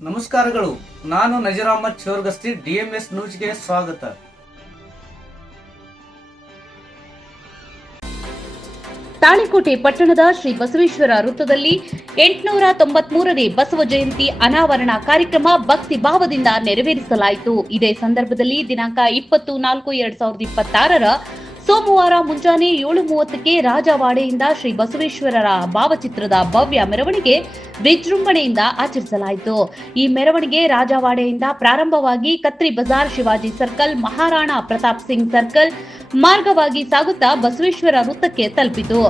ನಮಸ್ಕಾರಗಳು. ನಾನು ನಜೀರ್ ಅಹಮದ್ ಚೋರ್ಗಸ್ತಿ, DMS ನ್ಯೂಸ್ಗೆ ಸ್ವಾಗತ. ತಾಳಿಕೋಟೆ ಪಟ್ಟಣದ ಶ್ರೀ ಬಸವೇಶ್ವರ ವೃತ್ತದಲ್ಲಿ 893ನೇ ಬಸವ ಜಯಂತಿ ಅನಾವರಣ ಕಾರ್ಯಕ್ರಮ ಭಕ್ತಿ ಭಾವದಿಂದ ನೆರವೇರಿಸಲಾಯಿತು. ಇದೇ ಸಂದರ್ಭದಲ್ಲಿ ದಿನಾಂಕ 20/4/2026 ಸೋಮವಾರ ಮುಂಜಾನೆ 7:30ಕ್ಕೆ ರಾಜವಾಡೆಯಿಂದ ಶ್ರೀ ಬಸವೇಶ್ವರರ ಭಾವಚಿತ್ರದ ಭವ್ಯ ಮೆರವಣಿಗೆ ವಿಜೃಂಭಣೆಯಿಂದ ಆಚರಿಸಲಾಯಿತು. ಈ ಮೆರವಣಿಗೆ ರಾಜವಾಡೆಯಿಂದ ಪ್ರಾರಂಭವಾಗಿ ಕತ್ರಿ ಬಜಾರ್, ಶಿವಾಜಿ ಸರ್ಕಲ್, ಮಹಾರಾಣಾ ಪ್ರತಾಪ್ ಸಿಂಗ್ ಸರ್ಕಲ್ ಮಾರ್ಗವಾಗಿ ಸಾಗುತ್ತಾ ಬಸವೇಶ್ವರ ವೃತ್ತಕ್ಕೆ ತಲುಪಿತು.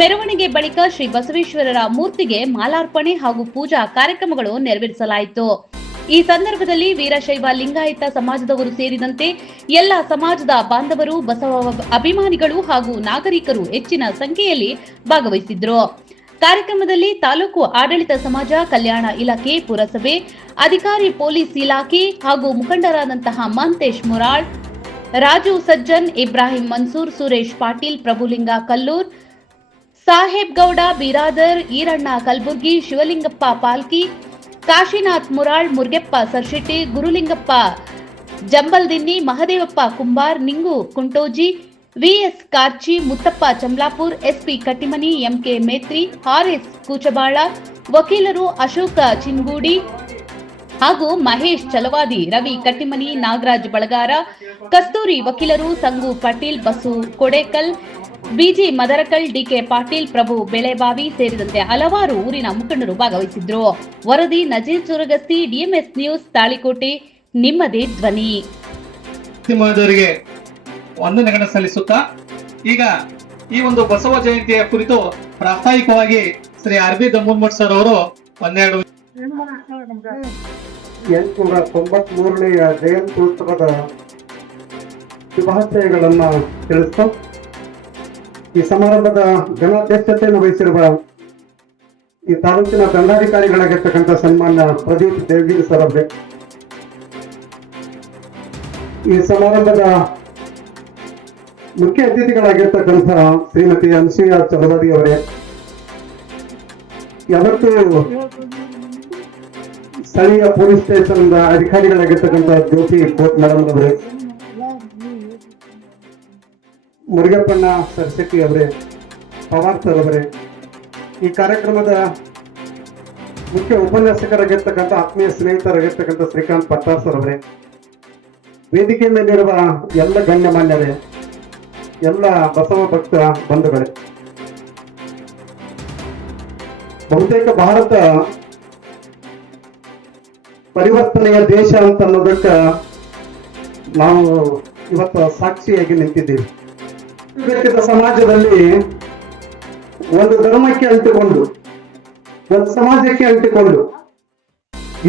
ಮೆರವಣಿಗೆ ಬಳಿಕ ಶ್ರೀ ಬಸವೇಶ್ವರರ ಮೂರ್ತಿಗೆ ಮಾಲಾರ್ಪಣೆ ಹಾಗೂ ಪೂಜಾ ಕಾರ್ಯಕ್ರಮಗಳು ನೆರವೇರಿಸಲಾಯಿತು. ಈ ಸಂದರ್ಭದಲ್ಲಿ ವೀರಶೈವ ಲಿಂಗಾಯತ ಸಮಾಜದವರು ಸೇರಿದಂತೆ ಎಲ್ಲ ಸಮಾಜದ ಬಾಂಧವರು, ಬಸವ ಅಭಿಮಾನಿಗಳು ಹಾಗೂ ನಾಗರಿಕರು ಹೆಚ್ಚಿನ ಸಂಖ್ಯೆಯಲ್ಲಿ ಭಾಗವಹಿಸಿದ್ರು. ಕಾರ್ಯಕ್ರಮದಲ್ಲಿ ತಾಲೂಕು ಆಡಳಿತ ಸಮಾಜ ಕಲ್ಯಾಣ ಇಲಾಖೆ, ಪುರಸಭೆ ಅಧಿಕಾರಿ, ಪೊಲೀಸ್ ಇಲಾಖೆ ಹಾಗೂ ಮುಖಂಡರಾದಂತಹ Mahantesh Mural, Raju Sajjan, Ibrahim Mansoor, Suresh Patil, Prabhulinga Kallur, Saheb Gowda Biradar, Iranna Kalburgi, Shivalingappa Palki, Kashinath Mural, Murgeppa Sarshetti, Gurulingappa Jambaldinni, Mahadevappa Kumbar, Ningu Kuntoji, V S Karchi, Muttappa Chamlapur, S P Kattimani, M K Metri, R S Koochabal, ವಕೀಲರು ಅಶೋಕ ಚಿನ್ಗೂಡಿ ಹಾಗೂ ಮಹೇಶ್ ಚಲವಾದಿ, ರವಿ ಕಟ್ಟಿಮನಿ, ನಾಗರಾಜ್ ಬಳಗಾರ, ಕಸ್ತೂರಿ ವಕೀಲರು, ಸಂಗು ಪಾಟೀಲ್, ಬಸು ಕೊಡೇಕಲ್, ಬಿಜಿ ಮದರಕಲ್, ಡಿಕೆ ಪಾಟೀಲ್, ಪ್ರಭು ಬೆಳೆಬಾವಿ ಸೇರಿದಂತೆ ಹಲವಾರು ಊರಿನ ಮುಖಂಡರು ಭಾಗವಹಿಸಿದ್ರು. ವರದಿ ನಜೀರ್ ಚುರಗಸ್ತಿ, DMS ನ್ಯೂಸ್, ತಾಳಿಕೋಟೆ, ನಿಮ್ಮದೇ ಧ್ವನಿ. ವಂದನೆಗಳನ್ನು ಸಲ್ಲಿಸುತ್ತಾ ಈಗ ಈ ಒಂದು ಬಸವ ಜಯಂತಿಯ ಕುರಿತು ಪ್ರಾಸ್ತಾವಿಕವಾಗಿ ಶ್ರೀ RB ದಮ್ಮೂನ್ಮಠ್ ಸರ್ ಅವರು 893ನೇ ಜಯಂತ್ಯೋತ್ಸವದ ಶುಭಾಶಯಗಳನ್ನು ತಿಳಿಸ್ತಾ ಈ ಸಮಾರಂಭದ ಘನಾಧ್ಯಕ್ಷತೆಯನ್ನು ವಹಿಸಿರುವ ಈ ತಾಲೂಕಿನ ದಂಡಾಧಿಕಾರಿಗಳಾಗಿರ್ತಕ್ಕಂಥ ಸನ್ಮಾನ್ಯ ಪ್ರದೀಪ್ ದೇವಗಿರಿ ಸರ್ ಅವರೇ, ಈ ಸಮಾರಂಭದ ಮುಖ್ಯ ಅತಿಥಿಗಳಾಗಿರ್ತಕ್ಕಂಥ ಶ್ರೀಮತಿ ಅನ್ಸೂಯ ಚಲವಾದಿ ಅವರೇ, ಯಾವತ್ತು ಸ್ಥಳೀಯ ಪೊಲೀಸ್ ಸ್ಟೇಷನ್ ಅಧಿಕಾರಿಗಳಾಗಿರ್ತಕ್ಕಂಥ ಜ್ಯೋತಿ ಕೋಟ್ ಮೇಡಮ್ ಅವರೇ, ಮುರುಗಪ್ಪಣ್ಣ ಸರ್ಶೆಟ್ಟಿ ಅವರೇ, ಪವಾರ್ ಸರ್ ಅವರೇ, ಈ ಕಾರ್ಯಕ್ರಮದ ಮುಖ್ಯ ಉಪನ್ಯಾಸಕರಾಗಿರ್ತಕ್ಕಂಥ ಆತ್ಮೀಯ ಸ್ನೇಹಿತರಾಗಿರ್ತಕ್ಕಂಥ ಶ್ರೀಕಾಂತ್ ಪಟ್ಟಾರ್ ಸರ್ ಅವರೇ, ವೇದಿಕೆ ಮೇಲಿರುವ ಎಲ್ಲ ಗಣ್ಯಮಾನ್ಯರೇ, ಎಲ್ಲ ಬಸವ ಭಕ್ತ ಬಂಧುಗಳೇ, ಬಹುತೇಕ ಭಾರತ ಪರಿವರ್ತನೆಯ ದೇಶ ಅಂತ ಅನ್ನೋದಕ್ಕ ನಾವು ಇವತ್ತು ಸಾಕ್ಷಿಯಾಗಿ ನಿಂತಿದ್ದೇವೆ. ಸಮಾಜದಲ್ಲಿ ಒಂದು ಧರ್ಮಕ್ಕೆ ಅಂಟಿಕೊಂಡು, ಒಂದು ಸಮಾಜಕ್ಕೆ ಅಂಟಿಕೊಂಡು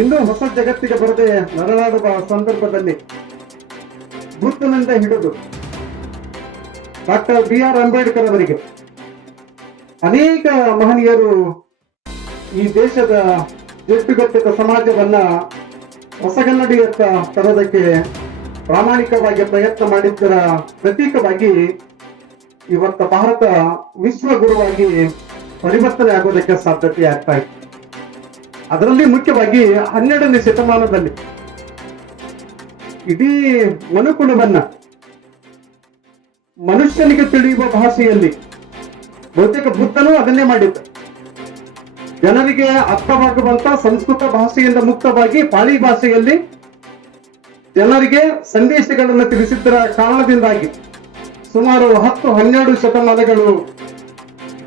ಇನ್ನೂ ಹೊಸ ಜಗತ್ತಿಗೆ ಬರದೆ ನರಳಾಡುವ ಸಂದರ್ಭದಲ್ಲಿ ಬುದ್ಧನಿಂದ ಹಿಡಿದು ಡಾಕ್ಟರ್ BR ಅಂಬೇಡ್ಕರ್ ಅವರಿಗೆ ಅನೇಕ ಮಹನೀಯರು ಈ ದೇಶದ ಜಟ್ಟುಗಟ್ಟಿದ ಸಮಾಜವನ್ನ ಹೊಸಗನ್ನಡಿಯತ್ತ ತರೋದಕ್ಕೆ ಪ್ರಾಮಾಣಿಕವಾಗಿ ಪ್ರಯತ್ನ ಮಾಡಿದ್ದರ ಪ್ರತೀಕವಾಗಿ ಇವತ್ತು ಭಾರತ ವಿಶ್ವಗುರುವಾಗಿ ಪರಿವರ್ತನೆ ಆಗೋದಕ್ಕೆ ಸಾಧ್ಯತೆ ಆಗ್ತಾ ಇದೆ. ಅದರಲ್ಲಿ ಮುಖ್ಯವಾಗಿ 12ನೇ ಶತಮಾನದಲ್ಲಿ ಇಡೀ ಮನುಕುಲವನ್ನ ಮನುಷ್ಯನಿಗೆ ತಿಳಿಯುವ ಭಾಷೆಯಲ್ಲಿ, ಬಹುತೇಕ ಬುದ್ಧನು ಅದನ್ನೇ ಮಾಡಿದ್ದ, ಜನರಿಗೆ ಅರ್ಥವಾಗುವಂತ ಸಂಸ್ಕೃತ ಭಾಷೆಯಿಂದ ಮುಕ್ತವಾಗಿ ಪಾಳಿ ಭಾಷೆಯಲ್ಲಿ ಜನರಿಗೆ ಸಂದೇಶಗಳನ್ನು ತಿಳಿಸಿದ್ದರ ಕಾರಣದಿಂದಾಗಿ ಸುಮಾರು 10-12 ಶತಮಾನಗಳು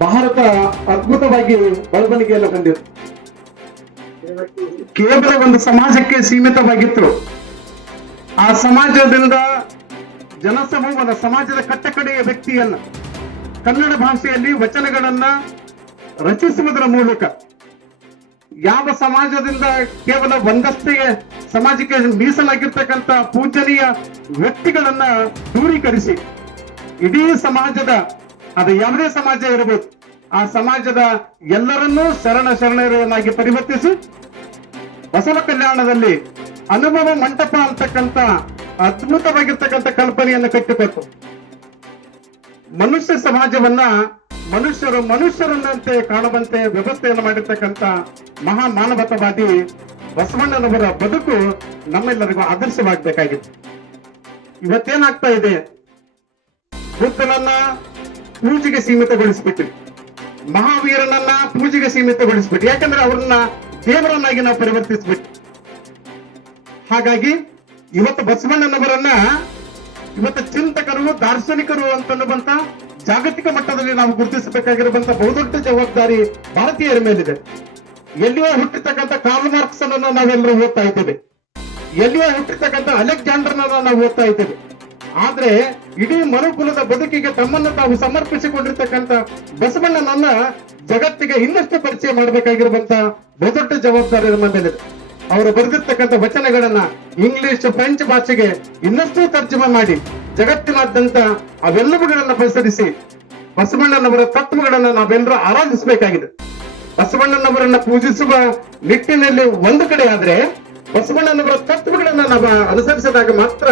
ಭಾರತ ಅದ್ಭುತವಾಗಿ ಬೆಳವಣಿಗೆಯನ್ನು ಹೊಂದಿತ್ತು. ಕೇವಲ ಒಂದು ಸಮಾಜಕ್ಕೆ ಸೀಮಿತವಾಗಿತ್ತು. ಆ ಸಮಾಜದಿಂದ ಜನಸಮೂಹದ ಸಮಾಜದ ಕಟ್ಟಕಡೆಯ ವ್ಯಕ್ತಿಯನ್ನ ಕನ್ನಡ ಭಾಷೆಯಲ್ಲಿ ವಚನಗಳನ್ನ ರಚಿಸುವುದರ ಮೂಲಕ ಯಾವ ಸಮಾಜದಿಂದ ಕೇವಲ ಒಂದಷ್ಟೇ ಸಮಾಜಕ್ಕೆ ಮೀಸಲಾಗಿರ್ತಕ್ಕಂಥ ಪೂಜನೀಯ ವ್ಯಕ್ತಿಗಳನ್ನ ದೂರೀಕರಿಸಿ ಇಡೀ ಸಮಾಜದ, ಅದು ಯಾವುದೇ ಸಮಾಜ ಇರಬಹುದು, ಆ ಸಮಾಜದ ಎಲ್ಲರನ್ನೂ ಶರಣರನ್ನಾಗಿ ಪರಿವರ್ತಿಸಿ ಬಸವ ಕಲ್ಯಾಣದಲ್ಲಿ ಅನುಭವ ಮಂಟಪ ಅಂತಕ್ಕಂಥ ಅದ್ಭುತವಾಗಿರ್ತಕ್ಕಂಥ ಕಲ್ಪನೆಯನ್ನು ಕಟ್ಟಿಕೊಟ್ಟು ಮನುಷ್ಯ ಸಮಾಜವನ್ನ ಮನುಷ್ಯರನ್ನಂತೆ ಕಾಣುವಂತೆ ವ್ಯವಸ್ಥೆಯನ್ನು ಮಾಡಿರ್ತಕ್ಕಂಥ ಮಹಾ ಮಾನವತಾವಾದಿ ಬಸವಣ್ಣನವರ ಬದುಕು ನಮ್ಮೆಲ್ಲರಿಗೂ ಆದರ್ಶವಾಗಬೇಕಾಗಿದೆ. ಇವತ್ತೇನಾಗ್ತಾ ಇದೆ, ಬುದ್ಧನನ್ನ ಪೂಜೆಗೆ ಸೀಮಿತಗೊಳಿಸ್ಬಿಟ್ವಿ, ಮಹಾವೀರನನ್ನ ಪೂಜೆಗೆ ಸೀಮಿತಗೊಳಿಸ್ಬಿಟ್ಟು, ಯಾಕಂದ್ರೆ ಅವ್ರನ್ನ ದೇವರನ್ನಾಗಿ ನಾವು ಪರಿವರ್ತಿಸ್ಬಿಟ್ಟು. ಹಾಗಾಗಿ ಇವತ್ತು ಬಸವಣ್ಣನವರನ್ನ ಇವತ್ತು ಚಿಂತಕರು, ದಾರ್ಶನಿಕರು ಅಂತನ್ನುವಂತ ಜಾಗತಿಕ ಮಟ್ಟದಲ್ಲಿ ನಾವು ಗುರುತಿಸಬೇಕಾಗಿರುವಂತ ಬಹುದೊಡ್ಡ ಜವಾಬ್ದಾರಿ ಭಾರತೀಯರ ಮೇಲಿದೆ. ಎಲ್ಲಿಯೋ ಹುಟ್ಟಿರ್ತಕ್ಕಂಥ ಕಾರ್ಲ್ ಮಾರ್ಕ್ಸ್ ಅನ್ನ ನಾವೆಲ್ಲರೂ ಓದ್ತಾ ಇದ್ದೇವೆ, ಎಲ್ಲಿಯೋ ಹುಟ್ಟಿರ್ತಕ್ಕಂಥ ಅಲೆಕ್ಸಾಂಡರ್ನ ನಾವು ಓದ್ತಾ ಇದ್ದೇವೆ. ಆದ್ರೆ ಇಡೀ ಮನುಕುಲದ ಬದುಕಿಗೆ ತಮ್ಮನ್ನು ತಾವು ಸಮರ್ಪಿಸಿಕೊಂಡಿರ್ತಕ್ಕಂಥ ಬಸವಣ್ಣನನ್ನ ಜಗತ್ತಿಗೆ ಇನ್ನಷ್ಟು ಪರಿಚಯ ಮಾಡಬೇಕಾಗಿರುವಂತ ಬಹುದೊಡ್ಡ ಜವಾಬ್ದಾರಿ ನಮ್ಮ ಮೇಲಿದೆ. ಅವರು ಬರೆದಿರ್ತಕ್ಕಂಥ ವಚನಗಳನ್ನ ಇಂಗ್ಲಿಷ್, ಫ್ರೆಂಚ್ ಭಾಷೆಗೆ ಇನ್ನಷ್ಟು ತರ್ಜುಮೆ ಮಾಡಿ ಜಗತ್ತಿನಾದ್ಯಂತ ಅವೆಲ್ಲವುಗಳನ್ನ ಪಸರಿಸಿ ಬಸವಣ್ಣನವರ ತತ್ವಗಳನ್ನ ನಾವೆಲ್ಲರೂ ಆರಾಧಿಸಬೇಕಾಗಿದೆ. ಬಸವಣ್ಣನವರನ್ನ ಪೂಜಿಸುವ ನಿಟ್ಟಿನಲ್ಲಿ ಒಂದು ಕಡೆ ಆದ್ರೆ, ಬಸವಣ್ಣನವರ ತತ್ವಗಳನ್ನ ನಾವು ಅನುಸರಿಸಿದಾಗ ಮಾತ್ರ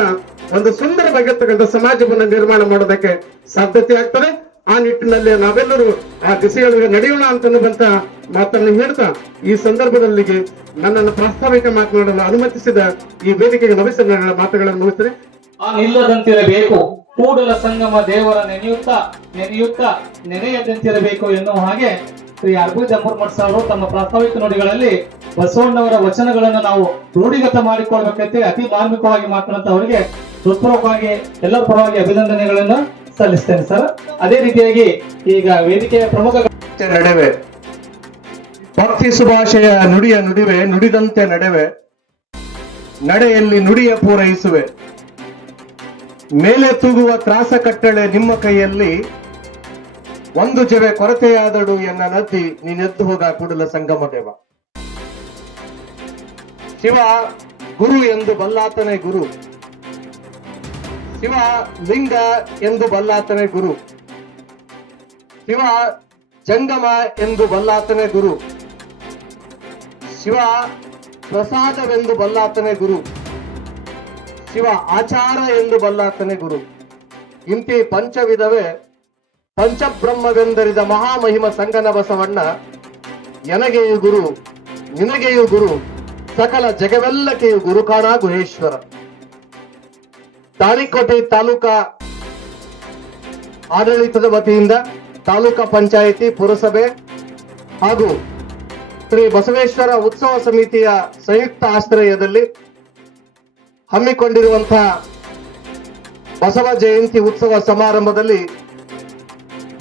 ಒಂದು ಸುಂದರವಾಗಿರ್ತಕ್ಕಂಥ ಸಮಾಜವನ್ನ ನಿರ್ಮಾಣ ಮಾಡೋದಕ್ಕೆ ಸಾಧ್ಯತೆ ಆಗ್ತದೆ. ಆ ನಿಟ್ಟಿನಲ್ಲಿ ನಾವೆಲ್ಲರೂ ಆ ದಿಸೆಯೊಳಗೆ ನಡೆಯೋಣ ಅಂತನ್ನುವಂತ ಮಾತನ್ನು ಹೇಳ್ತಾ ಈ ಸಂದರ್ಭದಲ್ಲಿಗೆ ನನ್ನನ್ನು ಪ್ರಾಸ್ತಾವಿಕ ಮಾತನಾಡಲು ಅನುಮತಿಸಿದ ಈ ವೇದಿಕೆಗೆ ನಮಸ್ಕಾರ ಮಾತುಗಳನ್ನು ಮುಗಿಸ್ತೇನೆ. ಆ ನಿಲ್ಲದಂತಿರಬೇಕು, ಕೂಡಲ ಸಂಗಮ ದೇವರ ನೆನೆಯುತ್ತಾ ನೆನೆಯದಂತಿರಬೇಕು ಎನ್ನುವ ಹಾಗೆ ಶ್ರೀ ಆರ್ಬಿ ದಂಬೂರ್ಮಠ್ ಅವರು ತಮ್ಮ ಪ್ರಾಸ್ತಾವಿಕ ನುಡಿಗಳಲ್ಲಿ ಬಸವಣ್ಣವರ ವಚನಗಳನ್ನು ನಾವು ರೂಢಿಗತ ಮಾಡಿಕೊಳ್ಬೇಕಂತೆ ಅತಿ ಮಾರ್ಮಿಕವಾಗಿ ಮಾತನಾಡುತ್ತ ಅವರಿಗೆ ಹೃತ್ಪೂರ್ವಕವಾಗಿ ಎಲ್ಲರ ಪರವಾಗಿ ಅಭಿನಂದನೆಗಳನ್ನು ಸಲ್ಲಿಸ್ತೇನೆ ಸರ್. ಅದೇ ರೀತಿಯಾಗಿ ಈಗ ವೇದಿಕೆಯ ಪ್ರಮುಖ ನಡೆವೆ, ಭಕ್ತಿ ಸುಭಾಷೆಯ ನುಡಿಯ ನುಡಿವೆ, ನುಡಿದಂತೆ ನಡೆವೆ, ನಡೆಯಲ್ಲಿ ನುಡಿಯ ಪೂರೈಸುವೆ, ಮೇಲೆ ತೂಗುವ ತ್ರಾಸ ಕಟ್ಟಳೆ ನಿಮ್ಮ ಕೈಯಲ್ಲಿ, ಒಂದು ಜವೆ ಕೊರತೆಯಾದಡು ಎನ್ನ ನದ್ದಿ ನೀನೆದ್ದು ಹೋಗ ಕೂಡಲ ಸಂಗಮ ದೇವ. ಶಿವ ಗುರು ಎಂದು ಬಲ್ಲಾತನೇ ಗುರು, ಶಿವ ಲಿಂಗ ಎಂದು ಬಲ್ಲಾತನೇ ಗುರು, ಶಿವ ಜಂಗಮ ಎಂದು ಬಲ್ಲಾತನೇ ಗುರು, ಶಿವ ಪ್ರಸಾದವೆಂದು ಬಲ್ಲಾತನೇ ಗುರು, ಶಿವ ಆಚಾರ ಎಂದು ಬಲ್ಲಾತನೇ ಗುರು. ಇಂತಿ ಪಂಚವಿಧವೇ ಪಂಚಬ್ರಹ್ಮವೆಂದರಿದ ಮಹಾಮಹಿಮ ಸಂಗನ ಬಸವಣ್ಣ ಎನಗೆಯು ಗುರು, ನಿನಗೆಯು ಗುರು, ಸಕಲ ಜಗವೆಲ್ಲಕೆಯು ಗುರು ಕಾಣ ಗುಹೇಶ್ವರ. ತಾಳಿಕೋಟೆ ತಾಲೂಕಾ ಆಡಳಿತದ ವತಿಯಿಂದ ತಾಲೂಕಾ ಪಂಚಾಯಿತಿ, ಪುರಸಭೆ ಹಾಗೂ ಶ್ರೀ ಬಸವೇಶ್ವರ ಉತ್ಸವ ಸಮಿತಿಯ ಸಂಯುಕ್ತ ಆಶ್ರಯದಲ್ಲಿ ಹಮ್ಮಿಕೊಂಡಿರುವಂತಹ ಬಸವ ಜಯಂತಿ ಉತ್ಸವ ಸಮಾರಂಭದಲ್ಲಿ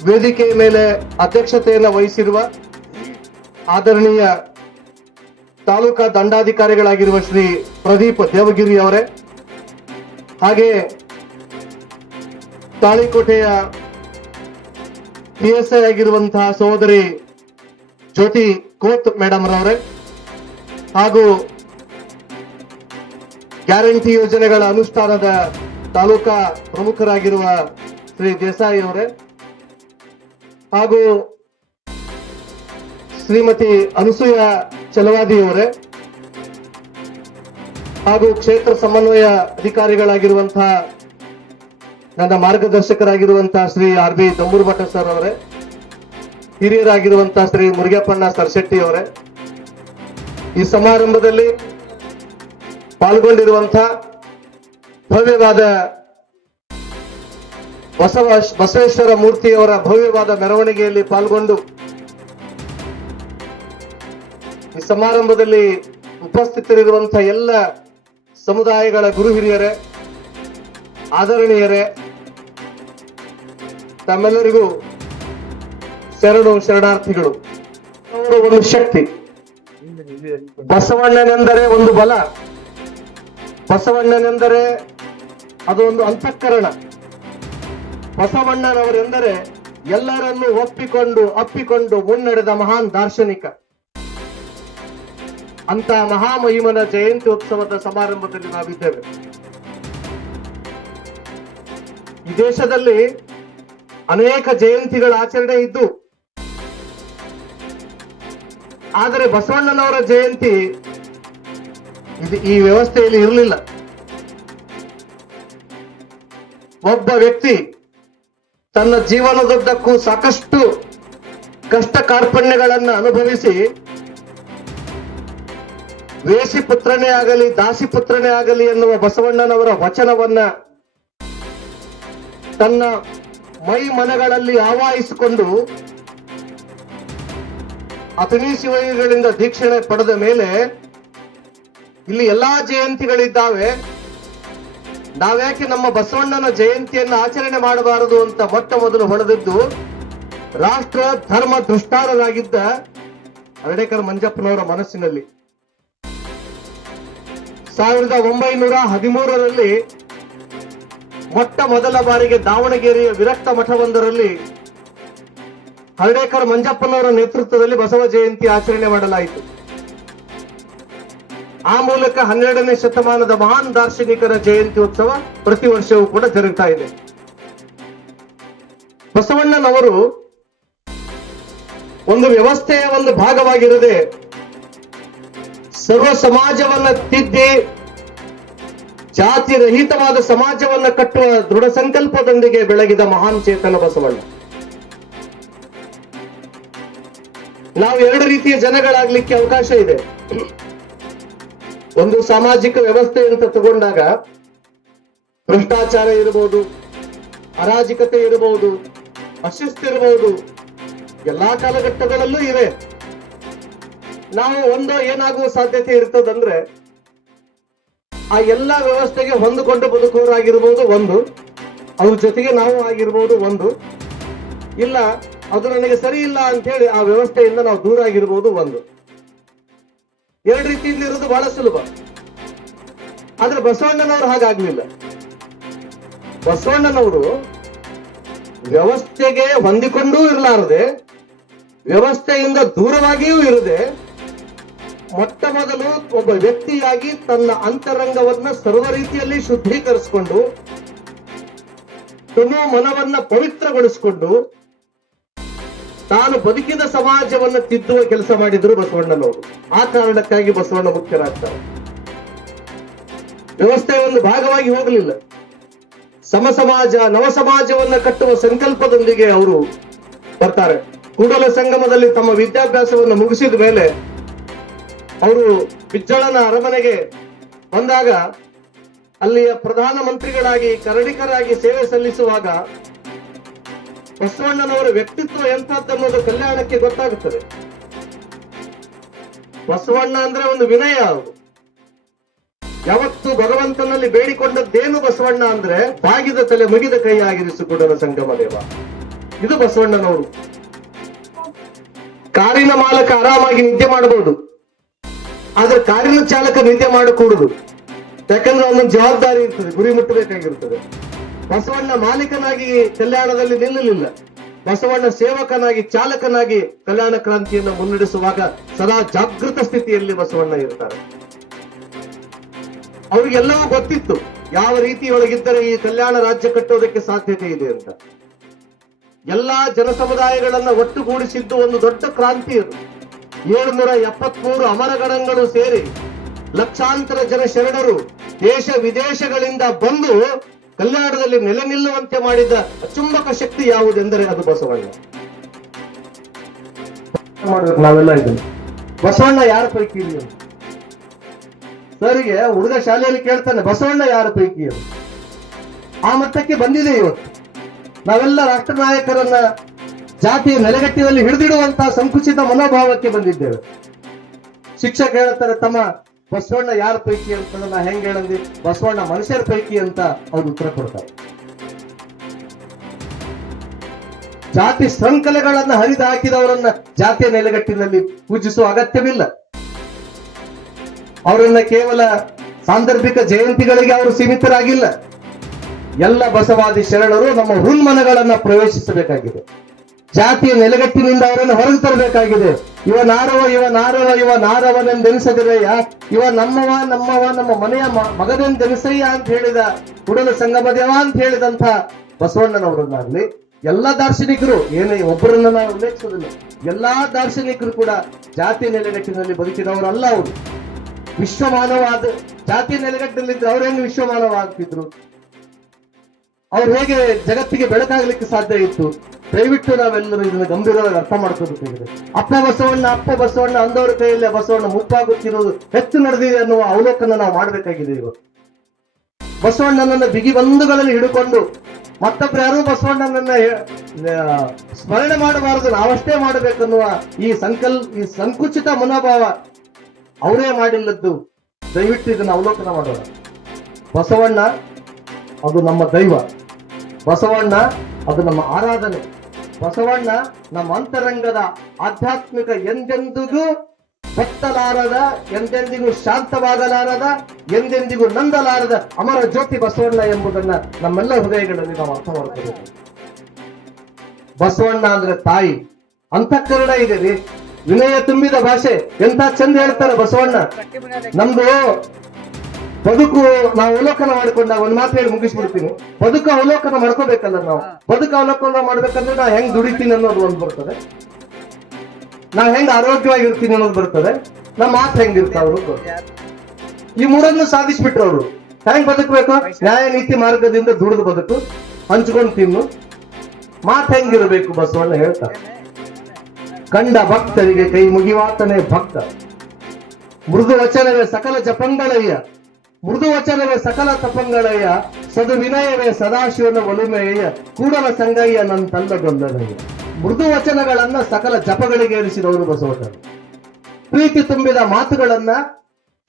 ವೇದಿಕೆಯ ಮೇಲೆ ಅಧ್ಯಕ್ಷತೆಯನ್ನು ವಹಿಸಿರುವ ಆದರಣೀಯ ತಾಲೂಕಾ ದಂಡಾಧಿಕಾರಿಗಳಾಗಿರುವ ಶ್ರೀ ಪ್ರದೀಪ್ ದೇವಗಿರಿ ಅವರೇ, ಹಾಗೆ ತಾಳಿಕೋಟೆಯ PSI ಆಗಿರುವಂತಹ ಸಹೋದರಿ ಜ್ಯೋತಿ ಕೋತ್ ಮೇಡಮ್ ರವರೇ, ಹಾಗೂ ಗ್ಯಾರಂಟಿ ಯೋಜನೆಗಳ ಅನುಷ್ಠಾನದ ತಾಲೂಕಾ ಪ್ರಮುಖರಾಗಿರುವ ಶ್ರೀ ದೇಸಾಯಿ ಅವರೇ, ಹಾಗೂ ಶ್ರೀಮತಿ ಅನಸೂಯ ಚಲವಾದಿಯವರೇ, ಹಾಗೂ ಕ್ಷೇತ್ರ ಸಮನ್ವಯ ಅಧಿಕಾರಿಗಳಾಗಿರುವಂತಹ ನನ್ನ ಮಾರ್ಗದರ್ಶಕರಾಗಿರುವಂತಹ ಶ್ರೀ ಆರ್ಬಿ ದಂಬೂರ್ಮಠ ಸರ್ ಅವರೇ, ಹಿರಿಯರಾಗಿರುವಂತಹ ಶ್ರೀ ಮುರುಗಪ್ಪಣ್ಣ ಸರ್ಶೆಟ್ಟಿ ಅವರೇ, ಈ ಸಮಾರಂಭದಲ್ಲಿ ಪಾಲ್ಗೊಂಡಿರುವಂತಹ ಭವ್ಯವಾದ ಬಸವೇಶ್ವರ ಮೂರ್ತಿಯವರ ಭವ್ಯವಾದ ಮೆರವಣಿಗೆಯಲ್ಲಿ ಪಾಲ್ಗೊಂಡು ಈ ಸಮಾರಂಭದಲ್ಲಿ ಉಪಸ್ಥಿತರಿರುವಂತಹ ಎಲ್ಲ ಸಮುದಾಯಗಳ ಗುರು ಹಿರಿಯರೇ, ಆದರಣೀಯರೇ, ತಮ್ಮೆಲ್ಲರಿಗೂ ಶರಣಾರ್ಥಿಗಳು. ಒಂದು ಶಕ್ತಿ, ಬಸವಣ್ಣನೆಂದರೆ ಒಂದು ಬಲ, ಬಸವಣ್ಣನೆಂದರೆ ಅದು ಒಂದು ಅಂತಃಕರಣ, ಬಸವಣ್ಣನವರೆಂದರೆ ಎಲ್ಲರನ್ನೂ ಅಪ್ಪಿಕೊಂಡು ಮುನ್ನಡೆದ ಮಹಾನ್ ದಾರ್ಶನಿಕ. ಅಂತ ಮಹಾಮಹಿಮನ ಜಯಂತಿ ಉತ್ಸವದ ಸಮಾರಂಭದಲ್ಲಿ ನಾವಿದ್ದೇವೆ. ಈ ದೇಶದಲ್ಲಿ ಅನೇಕ ಜಯಂತಿಗಳ ಆಚರಣೆ ಇದ್ದು, ಆದರೆ ಬಸವಣ್ಣನವರ ಜಯಂತಿ ಈ ವ್ಯವಸ್ಥೆಯಲ್ಲಿ ಇರಲಿಲ್ಲ. ಒಬ್ಬ ವ್ಯಕ್ತಿ ತನ್ನ ಜೀವನದುದ್ದಕ್ಕೂ ಸಾಕಷ್ಟು ಕಷ್ಟ ಕಾರ್ಪಣ್ಯಗಳನ್ನು ಅನುಭವಿಸಿ ವೇಷಿ ಪುತ್ರನೇ ಆಗಲಿ ದಾಸಿ ಪುತ್ರನೇ ಆಗಲಿ ಎನ್ನುವ ಬಸವಣ್ಣನವರ ವಚನವನ್ನ ತನ್ನ ಮೈ ಮನಗಳಲ್ಲಿ ಆವಾಹಿಸಿಕೊಂಡು ಅಥಣಿ ಶಿವಯೋಗಿಗಳಿಂದ ದೀಕ್ಷಣೆ ಪಡೆದ ಮೇಲೆ ಇಲ್ಲಿ ಎಲ್ಲಾ ಜಯಂತಿಗಳಿದ್ದಾವೆ, ನಾವ್ಯಾಕೆ ನಮ್ಮ ಬಸವಣ್ಣನ ಜಯಂತಿಯನ್ನು ಆಚರಣೆ ಮಾಡಬಾರದು ಅಂತ ಮೊಟ್ಟ ಮೊದಲು ಹೊಡೆದಿದ್ದು ರಾಷ್ಟ್ರ ಧರ್ಮ ದುಷ್ಟಾರರಾಗಿದ್ದ ಹರ್ಡೇಕರ್ ಮಂಜಪ್ಪನವರ ಮನಸ್ಸಿನಲ್ಲಿ. 1913ರಲ್ಲಿ ಮೊಟ್ಟ ಮೊದಲ ಬಾರಿಗೆ ದಾವಣಗೆರೆಯ ವಿರಕ್ತ ಮಠವೊಂದರಲ್ಲಿ ಹರ್ಡೇಕರ್ ಮಂಜಪ್ಪನವರ ನೇತೃತ್ವದಲ್ಲಿ ಬಸವ ಜಯಂತಿ ಆಚರಣೆ ಮಾಡಲಾಯಿತು. ಆ ಮೂಲಕ 12ನೇ ಶತಮಾನದ ಮಹಾನ್ ದಾರ್ಶನಿಕರ ಜಯಂತಿ ಉತ್ಸವ ಪ್ರತಿ ವರ್ಷವೂ ಕೂಡ ಜರುಗ್ತಾ ಇದೆ. ಬಸವಣ್ಣನವರು ಒಂದು ವ್ಯವಸ್ಥೆಯ ಒಂದು ಭಾಗವಾಗಿರದೆ ಸರ್ವ ಸಮಾಜವನ್ನ ತಿದ್ದಿ ಜಾತಿ ರಹಿತವಾದ ಸಮಾಜವನ್ನ ಕಟ್ಟುವ ದೃಢ ಸಂಕಲ್ಪದೊಂದಿಗೆ ಬೆಳಗಿದ ಮಹಾನ್ ಚೇತನ ಬಸವಣ್ಣ. ನಾವು ಎರಡು ರೀತಿಯ ಜನಗಳಾಗ್ಲಿಕ್ಕೆ ಅವಕಾಶ ಇದೆ. ಒಂದು ಸಾಮಾಜಿಕ ವ್ಯವಸ್ಥೆ ಅಂತ ತಗೊಂಡಾಗ ಭ್ರಷ್ಟಾಚಾರ ಇರಬಹುದು, ಅರಾಜಕತೆ ಇರಬಹುದು, ಅಶಿಸ್ತಿರಬಹುದು, ಎಲ್ಲಾ ಕಾಲಘಟ್ಟಗಳಲ್ಲೂ ಇವೆ. ನಾವು ಒಂದು ಏನಾಗುವ ಸಾಧ್ಯತೆ ಇರ್ತದಂದ್ರೆ ಆ ಎಲ್ಲಾ ವ್ಯವಸ್ಥೆಗೆ ಹೊಂದಿಕೊಂಡು ಬದುಕುವರಾಗಿರ್ಬೋದು ಒಂದು, ಅವ್ರ ಜೊತೆಗೆ ನಾವು ಆಗಿರ್ಬೋದು ಒಂದು, ಇಲ್ಲ ಅದು ನನಗೆ ಸರಿ ಇಲ್ಲ ಅಂತ ಹೇಳಿ ಆ ವ್ಯವಸ್ಥೆಯಿಂದ ನಾವು ದೂರ ಆಗಿರ್ಬೋದು ಒಂದು. ಎರಡು ರೀತಿಯಿಂದ ಇರೋದು ಬಹಳ ಸುಲಭ. ಆದ್ರೆ ಬಸವಣ್ಣನವರು ಹಾಗಾಗ್ಲಿಲ್ಲ. ಬಸವಣ್ಣನವರು ವ್ಯವಸ್ಥೆಗೆ ಹೊಂದಿಕೊಂಡೂ ಇರಲಾರದೆ, ವ್ಯವಸ್ಥೆಯಿಂದ ದೂರವಾಗಿಯೂ ಇರದೆ, ಮೊಟ್ಟ ಮೊದಲು ಒಬ್ಬ ವ್ಯಕ್ತಿಯಾಗಿ ತನ್ನ ಅಂತರಂಗವನ್ನ ಸರ್ವ ರೀತಿಯಲ್ಲಿ ಶುದ್ಧೀಕರಿಸಿಕೊಂಡು ತನ್ನ ಮನವನ್ನ ಪವಿತ್ರಗೊಳಿಸಿಕೊಂಡು ತಾನು ಬದುಕಿದ ಸಮಾಜವನ್ನು ತಿದ್ದುವ ಕೆಲಸ ಮಾಡಿದ್ರು ಬಸವಣ್ಣನವರು. ಆ ಕಾರಣಕ್ಕಾಗಿ ಬಸವಣ್ಣ ಮುಖ್ಯರಾಗ್ತಾರೆ. ವ್ಯವಸ್ಥೆಯ ಒಂದು ಭಾಗವಾಗಿ ಹೋಗಲಿಲ್ಲ. ಸಮ ಸಮಾಜ ನವ ಸಮಾಜವನ್ನ ಕಟ್ಟುವ ಸಂಕಲ್ಪದೊಂದಿಗೆ ಅವರು ಬರ್ತಾರೆ. ಕೂಡಲ ಸಂಗಮದಲ್ಲಿ ತಮ್ಮ ವಿದ್ಯಾಭ್ಯಾಸವನ್ನು ಮುಗಿಸಿದ ಮೇಲೆ ಅವರು ಬಿಜ್ಜಳನ ಅರಮನೆಗೆ ಬಂದಾಗ ಅಲ್ಲಿಯ ಪ್ರಧಾನ ಮಂತ್ರಿಗಳಾಗಿ ಕರಡಿಕರಾಗಿ ಸೇವೆ ಸಲ್ಲಿಸುವಾಗ ಬಸವಣ್ಣನವರ ವ್ಯಕ್ತಿತ್ವ ಎಂಥದ್ದನ್ನೋದು ಕಲ್ಯಾಣಕ್ಕೆ ಗೊತ್ತಾಗುತ್ತದೆ. ಬಸವಣ್ಣ ಅಂದ್ರೆ ಒಂದು ವಿನಯ. ಅವರು ಯಾವತ್ತು ಭಗವಂತನಲ್ಲಿ ಬೇಡಿಕೊಂಡದ್ದೇನು ಬಸವಣ್ಣ ಅಂದ್ರೆ ಬಾಗಿದ ತಲೆ ಮುಗಿದ ಕೈ ಆಗಿರಿಸು ಕೂಡಲ ಸಂಗಮ ದೇವ. ಇದು ಬಸವಣ್ಣನವರು. ಕಾರಿನ ಮಾಲಕ ಆರಾಮಾಗಿ ನಿದ್ದೆ ಮಾಡಬಹುದು, ಆದ್ರೆ ಕಾರಿನ ಚಾಲಕ ನಿದ್ದೆ ಮಾಡಕೂಡುದು. ಯಾಕಂದ್ರೆ ಒಂದೊಂದು ಜವಾಬ್ದಾರಿ ಇರ್ತದೆ, ಗುರಿ ಮುಟ್ಟಬೇಕಾಗಿರ್ತದೆ. ಬಸವಣ್ಣ ಮಾಲೀಕನಾಗಿ ಕಲ್ಯಾಣದಲ್ಲಿ ನಿಲ್ಲಲಿಲ್ಲ. ಬಸವಣ್ಣ ಸೇವಕನಾಗಿ ಚಾಲಕನಾಗಿ ಕಲ್ಯಾಣ ಕ್ರಾಂತಿಯನ್ನು ಮುನ್ನಡೆಸುವಾಗ ಸದಾ ಜಾಗೃತ ಸ್ಥಿತಿಯಲ್ಲಿ ಬಸವಣ್ಣ ಇರ್ತಾರೆ. ಅವ್ರಿಗೆಲ್ಲವೂ ಗೊತ್ತಿತ್ತು ಯಾವ ರೀತಿಯೊಳಗಿದ್ದರೆ ಈ ಕಲ್ಯಾಣ ರಾಜ್ಯ ಕಟ್ಟೋದಕ್ಕೆ ಸಾಧ್ಯತೆ ಇದೆ ಅಂತ. ಎಲ್ಲಾ ಜನ ಸಮುದಾಯಗಳನ್ನ ಒಟ್ಟುಗೂಡಿಸಿದ್ದು ಒಂದು ದೊಡ್ಡ ಕ್ರಾಂತಿ ಅದು. 773 ಅಮರಗಣಗಳು ಸೇರಿ ಲಕ್ಷಾಂತರ ಜನ ಶರಣರು ದೇಶ ವಿದೇಶಗಳಿಂದ ಬಂದು ಕಲ್ಯಾಣದಲ್ಲಿ ನೆಲೆ ನಿಲ್ಲುವಂತೆ ಮಾಡಿದ ಅಚುಂಬಕ ಶಕ್ತಿ ಯಾವುದೆಂದರೆ ಅದು ಬಸವಣ್ಣ. ನಾವೆಲ್ಲ ಇದ್ದೇವೆ. ಬಸವಣ್ಣ ಯಾರ ಪೈಕಿ ಇಲ್ಲ? ಸರಿಗೆ ಹುಡುಗ ಶಾಲೆಯಲ್ಲಿ ಕೇಳ್ತಾನೆ, ಬಸವಣ್ಣ ಯಾರ ಪೈಕಿ? ಆ ಮಟ್ಟಕ್ಕೆ ಬಂದಿದೆ ಇವತ್ತು. ನಾವೆಲ್ಲ ರಾಷ್ಟ್ರ ನಾಯಕರನ್ನ ಜಾತಿಯ ನೆಲೆಗಟ್ಟಿನಲ್ಲಿ ಹಿಡಿದಿಡುವಂತಹ ಸಂಕುಚಿತ ಮನೋಭಾವಕ್ಕೆ ಬಂದಿದ್ದೇವೆ. ಶಿಕ್ಷಕ ಹೇಳ್ತಾರೆ, ತಮ್ಮ ಬಸವಣ್ಣ ಯಾರ ಪೈಕಿ ಅಂತ. ನಾ ಹೆಂಗ್ ಹೇಳಂದಿ? ಬಸವಣ್ಣ ಮನುಷ್ಯರ ಪೈಕಿ ಅಂತ ಅವ್ರು ಉತ್ತರ ಕೊಡ್ತಾರೆ. ಜಾತಿ ಸಂಕಲೆಗಳನ್ನ ಹರಿದು ಹಾಕಿದವರನ್ನ ಜಾತಿಯ ನೆಲೆಗಟ್ಟಿನಲ್ಲಿ ಪೂಜಿಸುವ ಅಗತ್ಯವಿಲ್ಲ. ಅವರನ್ನ ಕೇವಲ ಸಾಂದರ್ಭಿಕ ಜಯಂತಿಗಳಿಗೆ ಅವರು ಸೀಮಿತರಾಗಿಲ್ಲ. ಎಲ್ಲ ಬಸವಾದಿ ಶರಣರು ನಮ್ಮ ಹುನ್ಮನಗಳನ್ನ ಪ್ರವೇಶಿಸಬೇಕಾಗಿದೆ. ಜಾತಿಯ ನೆಲೆಗಟ್ಟಿನಿಂದ ಅವರನ್ನು ಹೊರಗೆ ತರಬೇಕಾಗಿದೆ. ಇವ ನಾರವನೆಂದೆನಿಸದಿರಯ್ಯ, ಇವ ನಮ್ಮವ ನಮ್ಮ ಮನೆಯ ಮಗನೆಂದೆನಿಸಯ್ಯ ಅಂತ ಹೇಳಿದ ಕೂಡಲ ಸಂಗಮದೇವ ಅಂತ ಹೇಳಿದಂತ ಬಸವಣ್ಣನವರನ್ನಾಗ್ಲಿ ಎಲ್ಲಾ ದಾರ್ಶನಿಕರು, ಏನೇ ಒಬ್ಬರನ್ನ ನಾವು ಉಲ್ಲೇಖಿಸೋದಿಲ್ಲ, ಎಲ್ಲಾ ದಾರ್ಶನಿಕರು ಕೂಡ ಜಾತಿ ನೆಲೆಗಟ್ಟಿನಲ್ಲಿ ಬದುಕಿದವರಲ್ಲ. ಅವರು ವಿಶ್ವಮಾನವಾದ ಜಾತಿ ನೆಲೆಗಟ್ಟಿನಲ್ಲಿದ್ರೆ ಅವ್ರು ಹೆಂಗೆ ವಿಶ್ವಮಾನವ ಆಗ್ತಿದ್ರು? ಅವ್ರು ಹೇಗೆ ಜಗತ್ತಿಗೆ ಬೆಳಕಾಗ್ಲಿಕ್ಕೆ ಸಾಧ್ಯ ಇತ್ತು? ದಯವಿಟ್ಟು ನಾವೆಲ್ಲರೂ ಇದನ್ನು ಗಂಭೀರವಾಗಿ ಅರ್ಥ ಮಾಡ್ಕೋಬೇಕಾಗಿದೆ. ಅಪ್ಪ ಬಸವಣ್ಣ ಅಂದವರ ಕೈಯಲ್ಲೇ ಬಸವಣ್ಣ ಮುಪ್ಪಾಗುತ್ತಿರುವುದು ಹೆಚ್ಚು ನಡೆದಿದೆ ಅನ್ನುವ ಅವಲೋಕನ ನಾವು ಮಾಡಬೇಕಾಗಿದೆ. ಇವತ್ತು ಬಸವಣ್ಣನನ್ನ ಬಿಗಿ ಬಂಧುಗಳಲ್ಲಿ ಹಿಡ್ಕೊಂಡು ಮತ್ತೊಬ್ರು ಯಾರು ಬಸವಣ್ಣನನ್ನ ಸ್ಮರಣೆ ಮಾಡಬಾರದು, ನಾವಷ್ಟೇ ಮಾಡಬೇಕನ್ನುವ ಈ ಸಂಕುಚಿತ ಮನೋಭಾವ ಅವರೇ ಮಾಡಿಲ್ಲದ್ದು. ದಯವಿಟ್ಟು ಇದನ್ನು ಅವಲೋಕನ ಮಾಡೋಣ. ಬಸವಣ್ಣ ಅದು ನಮ್ಮ ದೈವ, ಬಸವಣ್ಣ ಅದು ನಮ್ಮ ಆರಾಧನೆ, ಬಸವಣ್ಣ ನಮ್ಮ ಅಂತರಂಗದ ಆಧ್ಯಾತ್ಮಿಕ ಎಂದೆಂದಿಗೂ ಬತ್ತಲಾರದ, ಎಂದೆಂದಿಗೂ ಶಾಂತವಾಗಲಾರದ, ಎಂದೆಂದಿಗೂ ನಂದಲಾರದ ಅಮರ ಜ್ಯೋತಿ ಬಸವಣ್ಣ ಎಂಬುದನ್ನ ನಮ್ಮೆಲ್ಲ ಹೃದಯಗಳಲ್ಲಿ ನಾವು ಅರ್ಥ ಮಾಡ್ಕೋಬೇಕು. ಬಸವಣ್ಣ ಅಂದ್ರೆ ತಾಯಿ, ಅಂತಃಕರಣ ಇದೆ ರೀ, ವಿನಯ ತುಂಬಿದ ಭಾಷೆ. ಎಂತ ಚಂದ ಹೇಳ್ತಾರೆ ಬಸವಣ್ಣ. ನಮ್ದು ಬದುಕು ನಾವು ಅವಲೋಕನ ಮಾಡ್ಕೊಂಡಾಗ ಒಂದ್ ಮಾತು ಹೇಳಿ ಮುಗಿಸ್ಬಿಡ್ತೀನಿ. ಬದುಕು ಅವಲೋಕನ ಮಾಡ್ಕೋಬೇಕಲ್ಲ ನಾವು. ಬದುಕು ಅವಲೋಕನ ಮಾಡ್ಬೇಕಂದ್ರೆ ನಾ ಹೆಂಗ್ ದುಡಿತೀನಿ ಅನ್ನೋದು ಒಂದು ಬರ್ತದೆ, ನಾ ಹೆಂಗ್ ಆರೋಗ್ಯವಾಗಿರ್ತೀನಿ ಅನ್ನೋದು ಬರ್ತದೆ, ನಮ್ಮ ಮಾತು ಹೆಂಗಿರ್ತಾವ. ಈ ಮೂರನ್ನು ಸಾಧಿಸ್ಬಿಟ್ರು ಅವರು. ಹೆಂಗ್ ಬದುಕಬೇಕು? ನ್ಯಾಯ ನೀತಿ ಮಾರ್ಗದಿಂದ ದುಡಿದು ಬದುಕು, ಹಂಚ್ಕೊಂಡು ತಿನ್ನು, ಮಾತು ಹೆಂಗಿರ್ಬೇಕು ಬಸವಣ್ಣ ಹೇಳ್ತಾರೆ. ಕಂಡ ಭಕ್ತರಿಗೆ ಕೈ ಮುಗಿವಾತನೇ ಭಕ್ತ, ಮೃದು ವಚನವೇ ಸಕಲ ಜಪಂಗಳಯ್ಯ, ಮೃದು ವಚನವೇ ಸಕಲ ತಪಂಗಳಯ್ಯ, ಸದು ವಿನಯವೇ ಸದಾಶಿವನ ಒಲುಮೆಯ, ಕೂಡಲ ಸಂಗಯ್ಯ ನಂತಲ್ಲದೊಲ್ಲನಯ್ಯ. ಮೃದು ವಚನಗಳನ್ನ ಸಕಲ ಜಪಗಳಿಗೆ ಏರಿಸಿದವರು ಬಸವಣ್ಣರು. ಪ್ರೀತಿ ತುಂಬಿದ ಮಾತುಗಳನ್ನ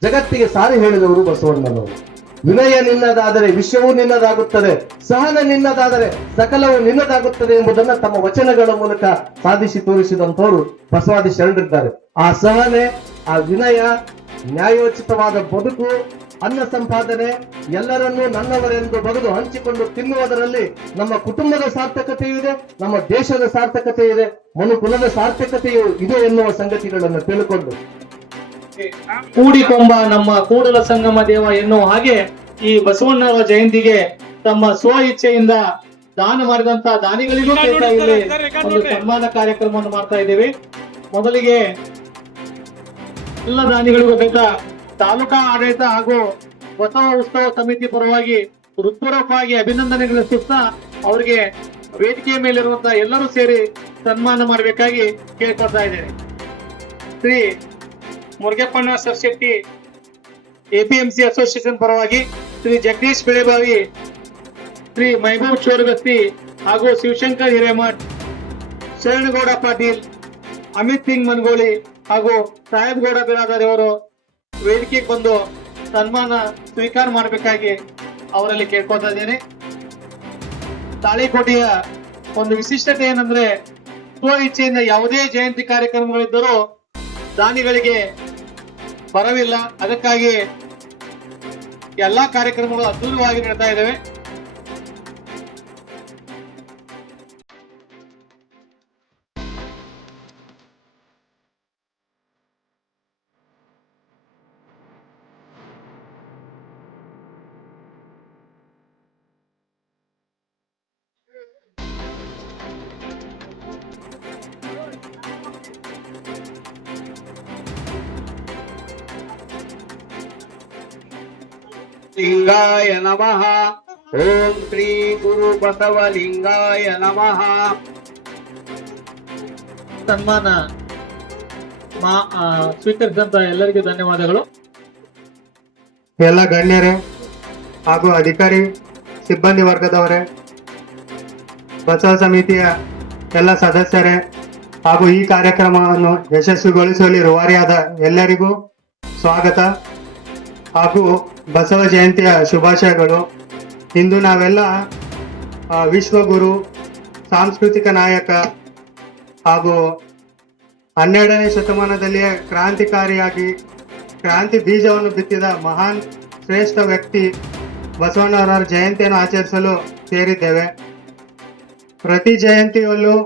ಜಗತ್ತಿಗೆ ಸಾರಿ ಹೇಳಿದವರು ಬಸವಣ್ಣನವರು. ವಿನಯ ನಿನ್ನದಾದರೆ ವಿಶ್ವವು ನಿನ್ನದಾಗುತ್ತದೆ, ಸಹನ ನಿನ್ನದಾದರೆ ಸಕಲವು ನಿನ್ನದಾಗುತ್ತದೆ ಎಂಬುದನ್ನ ತಮ್ಮ ವಚನಗಳ ಮೂಲಕ ಸಾಧಿಸಿ ತೋರಿಸಿದಂತವರು ಬಸವಾದಿ ಶರಣರಿದ್ದಾರೆ. ಆ ಸಹನೆ, ಆ ವಿನಯ, ನ್ಯಾಯೋಚಿತವಾದ ಬದುಕು, ಅನ್ನ ಸಂಪಾದನೆ, ಎಲ್ಲರನ್ನೂ ನನ್ನವರೆಂದು ಬಗೆದು ಹಂಚಿಕೊಂಡು ತಿನ್ನುವುದರಲ್ಲಿ ನಮ್ಮ ಕುಟುಂಬದ ಸಾರ್ಥಕತೆಯೂ ಇದೆ, ನಮ್ಮ ದೇಶದ ಸಾರ್ಥಕತೆ ಇದೆ, ಮನುಕುಲದ ಸಾರ್ಥಕತೆಯೂ ಇದೆ ಎನ್ನುವ ಸಂಗತಿಗಳನ್ನು ತಿಳ್ಕೊಂಡು ಕೂಡಿಕೊಂಬ ನಮ್ಮ ಕೂಡಲ ಸಂಗಮ ದೇವ ಎನ್ನುವ ಹಾಗೆ ಈ ಬಸವಣ್ಣವರ ಜಯಂತಿಗೆ ತಮ್ಮ ಸ್ವ ಇಚ್ಛೆಯಿಂದ ದಾನ ಮಾಡಿದಂತ ದಾನಿಗಳಿಗೂ ಇಲ್ಲಿ ಒಂದು ಸನ್ಮಾನ ಕಾರ್ಯಕ್ರಮವನ್ನು ಮಾಡ್ತಾ ಇದ್ದೇವೆ. ಮೊದಲಿಗೆ ಎಲ್ಲ ದಾನಿಗಳಿಗೂ ಬೇಕಾದ ತಾಲೂಕಾ ಆಡಳಿತ ಹಾಗೂ ಬಸವ ಉತ್ಸವ ಸಮಿತಿ ಪರವಾಗಿ ಹೃತ್ಪೂರ್ವಕವಾಗಿ ಅಭಿನಂದನೆಗಳು ಸಿಗ್ತಾ ಅವರಿಗೆ ವೇದಿಕೆಯ ಮೇಲಿರುವಂತಹ ಎಲ್ಲರೂ ಸೇರಿ ಸನ್ಮಾನ ಮಾಡಬೇಕಾಗಿ ಕೇಳ್ಕೊಳ್ತಾ ಇದ್ದೇನೆ. ಶ್ರೀ ಮುರುಗಪ್ಪಣ್ಣ ಸರ್ಶೆಟ್ಟಿ ಎಪಿಎಂಸಿ ಅಸೋಸಿಯೇಷನ್ ಪರವಾಗಿ ಶ್ರೀ ಜಗದೀಶ್ ಬೆಳೆಬಾವಿ, ಶ್ರೀ ಮೈಬೂಬ್ ಚೋರಗಸ್ತಿ ಹಾಗೂ ಶಿವಶಂಕರ್ ಹಿರೇಮಠ್, ಶರಣಗೌಡ ಪಾಟೀಲ್, ಅಮಿತ್ ಸಿಂಗ್ ಮನ್ಗೋಳಿ ಹಾಗೂ ಸಾಹೇಬ್ಗೌಡ ಬಿರಾದಾರಿ ಅವರು ವೇದಿಕೆಗೆ ಬಂದು ಸನ್ಮಾನ ಸ್ವೀಕಾರ ಮಾಡಬೇಕಾಗಿ ಅವರಲ್ಲಿ ಕೇಳ್ಕೊತಾ ಇದ್ದೇನೆ. ತಾಳಿಕೋಟೆಯ ಒಂದು ವಿಶಿಷ್ಟತೆ ಏನಂದ್ರೆ ಸ್ವ ಇಚ್ಛೆಯಿಂದ ಯಾವುದೇ ಜಯಂತಿ ಕಾರ್ಯಕ್ರಮಗಳಿದ್ದರೂ ದಾನಿಗಳಿಗೆ ಬರವಿಲ್ಲ. ಅದಕ್ಕಾಗಿ ಎಲ್ಲಾ ಕಾರ್ಯಕ್ರಮಗಳು ಅದ್ಭುತವಾಗಿ ನಡೀತಾ ಇದ್ದಾವೆ. ಲಿಂಗಾಯ ನಮಃ. ಓಂ ಶ್ರೀ ಗುರು ಬಸವಲಿಂಗಾಯ ನಮಃ. ಸನ್ಮಾನ ಸ್ವೀಕರಿಸಿದಂತ ಎಲ್ಲರಿಗೂ ಧನ್ಯವಾದಗಳು. ಎಲ್ಲ ಗಣ್ಯರೇ ಹಾಗೂ ಅಧಿಕಾರಿ ಸಿಬ್ಬಂದಿ ವರ್ಗದವರೇ, ಬಸವ ಸಮಿತಿಯ ಎಲ್ಲ ಸದಸ್ಯರೇ ಹಾಗೂ ಈ ಕಾರ್ಯಕ್ರಮವನ್ನು ಯಶಸ್ವಿಗೊಳಿಸುವಲ್ಲಿ ರೂವಾರಿಯಾದ ಎಲ್ಲರಿಗೂ ಸ್ವಾಗತ ಹಾಗೂ ಬಸವ ಜಯಂತಿಯ ಶುಭಾಶಯಗಳು. ಇಂದು ನಾವೆಲ್ಲ ವಿಶ್ವಗುರು, ಸಾಂಸ್ಕೃತಿಕ ನಾಯಕ ಹಾಗೂ 12ನೇ ಶತಮಾನದಲ್ಲಿಯೇ ಕ್ರಾಂತಿಕಾರಿಯಾಗಿ ಕ್ರಾಂತಿ ಬೀಜವನ್ನು ಬಿತ್ತಿದ ಮಹಾನ್ ಶ್ರೇಷ್ಠ ವ್ಯಕ್ತಿ ಬಸವಣ್ಣವರ ಜಯಂತಿಯನ್ನು ಆಚರಿಸಲು ಸೇರಿದ್ದೇವೆ. ಪ್ರತಿ ಜಯಂತಿಯಲ್ಲೂ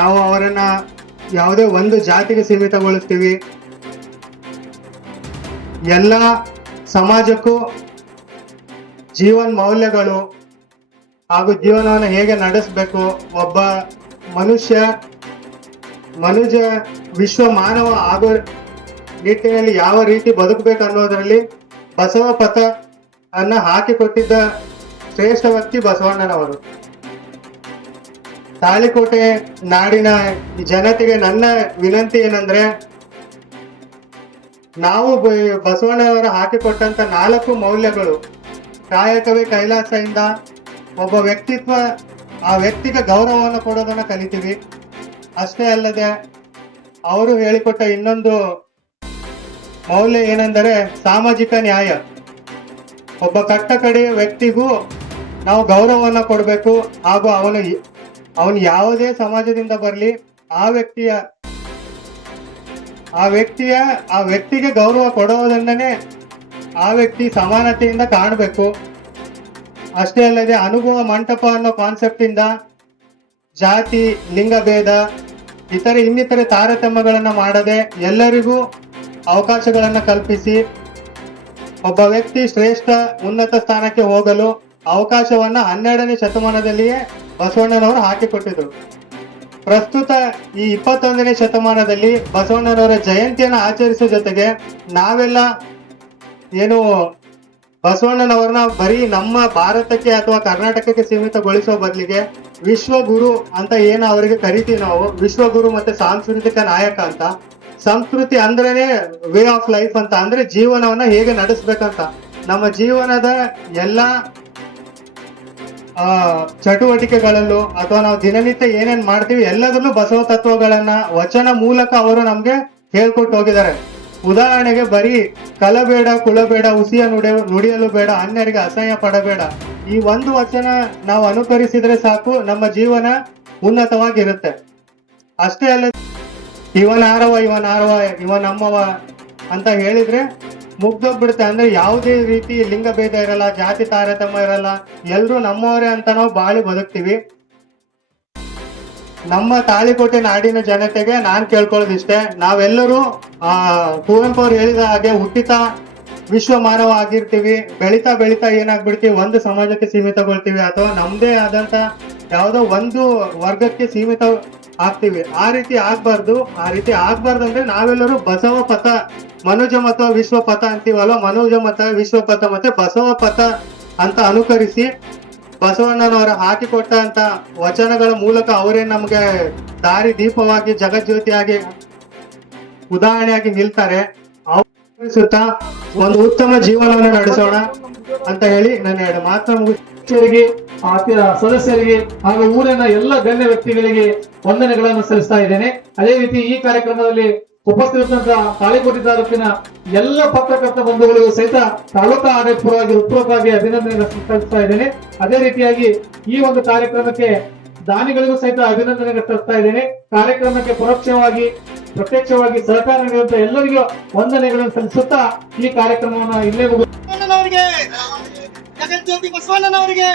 ನಾವು ಅವರನ್ನ ಯಾವುದೇ ಒಂದು ಜಾತಿಗೆ ಸೀಮಿತಗೊಳಿಸ್ತೀವಿ. ಎಲ್ಲ ಸಮಾಜಕ್ಕೂ ಜೀವನ ಮೌಲ್ಯಗಳು ಹಾಗೂ ಜೀವನವನ್ನು ಹೇಗೆ ನಡೆಸಬೇಕು, ಒಬ್ಬ ಮನುಷ್ಯ ವಿಶ್ವ ಮಾನವ ಆಗೋ ನಿಟ್ಟಿನಲ್ಲಿ ಯಾವ ರೀತಿ ಬದುಕಬೇಕು ಅನ್ನೋದರಲ್ಲಿ ಬಸವ ಪಥ ಅನ್ನ ಹಾಕಿಕೊಟ್ಟಿದ್ದ ಶ್ರೇಷ್ಠ ವ್ಯಕ್ತಿ ಬಸವಣ್ಣನವರು. ತಾಳಿಕೋಟೆ ನಾಡಿನ ಜನತೆಗೆ ನನ್ನ ವಿನಂತಿ ಏನಂದ್ರೆ, ನಾವು ಬಸವಣ್ಣನವರು ಹಾಕಿಕೊಟ್ಟಂತ 4 ಮೌಲ್ಯಗಳು, ಕಾಯಕವೇ ಕೈಲಾಸದಿಂದ ಒಬ್ಬ ವ್ಯಕ್ತಿತ್ವ, ಆ ವ್ಯಕ್ತಿಗೆ ಗೌರವವನ್ನು ಕೊಡೋದನ್ನ ಕಲಿತೀವಿ. ಅಷ್ಟೇ ಅಲ್ಲದೆ ಅವರು ಹೇಳಿಕೊಟ್ಟ ಇನ್ನೊಂದು ಮೌಲ್ಯ ಏನೆಂದರೆ ಸಾಮಾಜಿಕ ನ್ಯಾಯ. ಒಬ್ಬ ಕಟ್ಟ ಕಡೆಯ ವ್ಯಕ್ತಿಗೂ ನಾವು ಗೌರವವನ್ನ ಕೊಡಬೇಕು, ಹಾಗೂ ಅವನು ಯಾವುದೇ ಸಮಾಜದಿಂದ ಬರಲಿ ಆ ವ್ಯಕ್ತಿಗೆ ಗೌರವ ಕೊಡೋದನ್ನೇ ಆ ವ್ಯಕ್ತಿ ಸಮಾನತೆಯಿಂದ ಕಾಣಬೇಕು. ಅಷ್ಟೇ ಅಲ್ಲದೆ ಅನುಭವ ಮಂಟಪ ಅನ್ನೋ ಕಾನ್ಸೆಪ್ಟ್ ಇಂದ ಜಾತಿ, ಲಿಂಗಭೇದ, ಇನ್ನಿತರೆ ತಾರತಮ್ಯಗಳನ್ನ ಮಾಡದೆ ಎಲ್ಲರಿಗೂ ಅವಕಾಶಗಳನ್ನ ಕಲ್ಪಿಸಿ ಒಬ್ಬ ವ್ಯಕ್ತಿ ಶ್ರೇಷ್ಠ ಉನ್ನತ ಸ್ಥಾನಕ್ಕೆ ಹೋಗಲು ಅವಕಾಶವನ್ನ 12ನೇ ಶತಮಾನದಲ್ಲಿಯೇ ಬಸವಣ್ಣನವರು ಹಾಕಿಕೊಟ್ಟಿದ್ರು. ಪ್ರಸ್ತುತ ಈ 21ನೇ ಶತಮಾನದಲ್ಲಿ ಬಸವಣ್ಣನವರ ಜಯಂತಿಯನ್ನು ಆಚರಿಸುವ ಜೊತೆಗೆ ನಾವೆಲ್ಲ ಏನು ಬಸವಣ್ಣನವ್ರನ್ನ ಬರೀ ನಮ್ಮ ಭಾರತಕ್ಕೆ ಅಥವಾ ಕರ್ನಾಟಕಕ್ಕೆ ಸೀಮಿತಗೊಳಿಸೋ ಬದಲಿಗೆ ವಿಶ್ವಗುರು ಅಂತ ಏನು ಅವರಿಗೆ ಕರಿತೀವಿ ನಾವು, ವಿಶ್ವಗುರು ಮತ್ತೆ ಸಾಂಸ್ಕೃತಿಕ ನಾಯಕ ಅಂತ. ಸಂಸ್ಕೃತಿ ಅಂದ್ರೇನೆ ವೇ ಆಫ್ ಲೈಫ್ ಅಂತ, ಅಂದ್ರೆ ಜೀವನವನ್ನ ಹೇಗೆ ನಡೆಸ್ಬೇಕಂತ. ನಮ್ಮ ಜೀವನದ ಎಲ್ಲಾ ಚಟುವಟಿಕೆಗಳಲ್ಲೂ ಅಥವಾ ನಾವು ದಿನನಿತ್ಯ ಏನೇನ್ ಮಾಡ್ತೀವಿ ಎಲ್ಲದರಲ್ಲೂ ಬಸವ ತತ್ವಗಳನ್ನ ವಚನ ಮೂಲಕ ಅವರು ನಮ್ಗೆ ಹೇಳ್ಕೊಟ್ಟು ಹೋಗಿದ್ದಾರೆ. ಉದಾಹರಣೆಗೆ ಬರೀ ಕಲಬೇಡ, ಕುಲಬೇಡ, ಹುಸಿಯ ನುಡಿಯಲು ಬೇಡ, ಅನ್ಯರಿಗೆ ಅಸಹ್ಯ ಪಡಬೇಡ, ಈ ಒಂದು ವಚನ ನಾವು ಅನುಕರಿಸಿದ್ರೆ ಸಾಕು, ನಮ್ಮ ಜೀವನ ಉನ್ನತವಾಗಿರುತ್ತೆ. ಅಷ್ಟೇ ಅಲ್ಲ, ಇವನಾರವ ಇವ ನಮ್ಮವ ಅಂತ ಹೇಳಿದ್ರೆ ಮುಗ್ದೋಗ್ಬಿಡುತ್ತೆ. ಅಂದ್ರೆ ಯಾವುದೇ ರೀತಿ ಲಿಂಗಭೇದ ಇರಲ್ಲ, ಜಾತಿ ತಾರತಮ್ಯ ಇರಲ್ಲ, ಎಲ್ರು ನಮ್ಮವರೇ ಅಂತ ನಾವು ಬಾಳಿ ಬದುಕ್ತೀವಿ. ನಮ್ಮ ತಾಳಿಕೋಟೆ ನಾಡಿನ ಜನತೆಗೆ ನಾನ್ ಕೇಳ್ಕೊಳ್ಳೋದಿಷ್ಟೇ, ನಾವೆಲ್ಲರೂ ಕುವೆಂಪು ಅವ್ರು ಹೇಳಿದ ಹಾಗೆ ಹುಟ್ಟಿತ ವಿಶ್ವ ಮಾನವ ಆಗಿರ್ತೀವಿ. ಬೆಳಿತಾ ಏನಾಗ್ಬಿಡ್ತೀವಿ, ಒಂದು ಸಮಾಜಕ್ಕೆ ಸೀಮಿತಗೊಳ್ತೀವಿ ಅಥವಾ ನಮ್ದೇ ಆದಂತ ಯಾವುದೋ ಒಂದು ವರ್ಗಕ್ಕೆ ಸೀಮಿತ ಆಗ್ತೀವಿ. ಆ ರೀತಿ ಆಗ್ಬಾರ್ದು ಅಂದ್ರೆ ನಾವೆಲ್ಲರೂ ಬಸವ ಪಥ, ಮನುಜ ಮತ ವಿಶ್ವ ಪಥ ಅಂತೀವಲ್ವ, ಮನುಜ ಮತ ವಿಶ್ವ ಪಥ ಮತ್ತೆ ಬಸವ ಪಥ ಅಂತ ಅನುಕರಿಸಿ ಬಸವಣ್ಣನವರ ಹಾಕಿಕೊಟ್ಟಂತ ವಚನಗಳ ಮೂಲಕ ಅವರೇ ನಮ್ಗೆ ದಾರಿ ದೀಪವಾಗಿ ಜಗಜ್ಯೋತಿಯಾಗಿ ಉದಾಹರಣೆಯಾಗಿ ನಿಲ್ತಾರೆ. ಸುತ್ತಾ ಒಂದು ಉತ್ತಮ ಜೀವನವನ್ನು ನಡೆಸೋಣ ಅಂತ ಹೇಳಿ ನನ್ನ 2 ಮಾತನ್ನ ಮುಗಿಸರಿಗೆ, ಸದಸ್ಯರಿಗೆ ಹಾಗೂ ಊರಿನ ಎಲ್ಲ ಗಣ್ಯ ವ್ಯಕ್ತಿಗಳಿಗೆ ವಂದನೆಗಳನ್ನು ಸಲ್ಲಿಸ್ತಾ ಇದ್ದೇನೆ. ಅದೇ ರೀತಿ ಈ ಕಾರ್ಯಕ್ರಮದಲ್ಲಿ ಉಪಸ್ಥಿತ ತಾಳಿಕೋಟೆ ತಾಲೂಕಿನ ಎಲ್ಲ ಪತ್ರಕರ್ತ ಬಂಧುಗಳಿಗೂ ಸಹಿತ ತಾಲೂಕಾ ಆಡಳಿತ ಪರವಾಗಿ ಹೃತ್ಪೂರ್ವಕವಾಗಿ ಅಭಿನಂದನೆ ಸಲ್ಲಿಸ್ತಾ ಇದ್ದೇನೆ. ಅದೇ ರೀತಿಯಾಗಿ ಈ ಒಂದು ಕಾರ್ಯಕ್ರಮಕ್ಕೆ ದಾನಿಗಳಿಗೂ ಸಹಿತ ಅಭಿನಂದನೆ ಸಲ್ಲಿಸ್ತಾ ಇದ್ದೇನೆ. ಕಾರ್ಯಕ್ರಮಕ್ಕೆ ಪರೋಕ್ಷವಾಗಿ ಪ್ರತ್ಯಕ್ಷವಾಗಿ ಸಹಕಾರ ನೀಡುವಂತ ಎಲ್ಲರಿಗೂ ವಂದನೆಗಳನ್ನು ಸಲ್ಲಿಸುತ್ತಾ ಈ ಕಾರ್ಯಕ್ರಮವನ್ನು ಇಲ್ಲೇ ಜಗಜ್ಯೋತಿ ಬಸವಣ್ಣನವರಿಗೆ